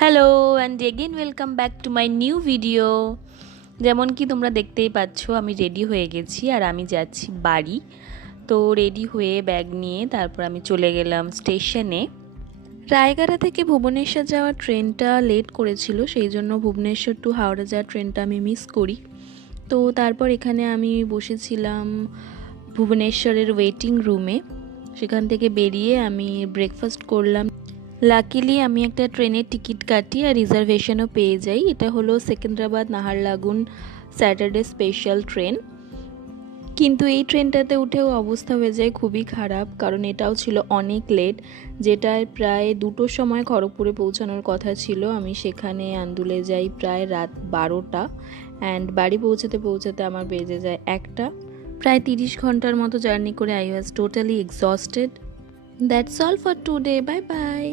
Hello and again welcome back to my new video. যেমন কি তোমরা দেখতেই পাচ্ছ, আমি রেডি হয়ে গেছি আর আমি যাচ্ছি বাড়ি। তো রেডি হয়ে ব্যাগ নিয়ে তারপর আমি চলে গেলাম স্টেশনে। রায়গড়া থেকে ভুবনেশ্বর যাওয়ার ট্রেনটা লেট করেছিল, সেই জন্য ভুবনেশ্বর টু হাওড়া যাওয়ার ট্রেনটা আমি মিস করি। তো তারপর এখানে আমি বসেছিলাম ভুবনেশ্বরের ওয়েটিং রুমে। সেখান থেকে বেরিয়ে আমি ব্রেকফাস্ট করলাম। লাকিলি আমি একটা ট্রেনের টিকিট কাটি আর রিজার্ভেশনও পেয়ে যাই। এটা হলো Secunderabad Naharlagun Saturday special train. কিন্তু এই ট্রেনটাতে উঠেও অবস্থা হয়ে যায় খুবই খারাপ, কারণ এটাও ছিল অনেক লেট। যেটায় প্রায় 2টোর সময় খড়গপুরে পৌঁছানোর কথা ছিল, আমি সেখানে আন্দুলে যাই প্রায় রাত 12টা। অ্যান্ড বাড়ি পৌঁছাতে পৌঁছাতে আমার বেজে যায় 1টা। প্রায় 30 ঘন্টার মতো জার্নি করে I was totally exhausted. That's all for today, bye bye.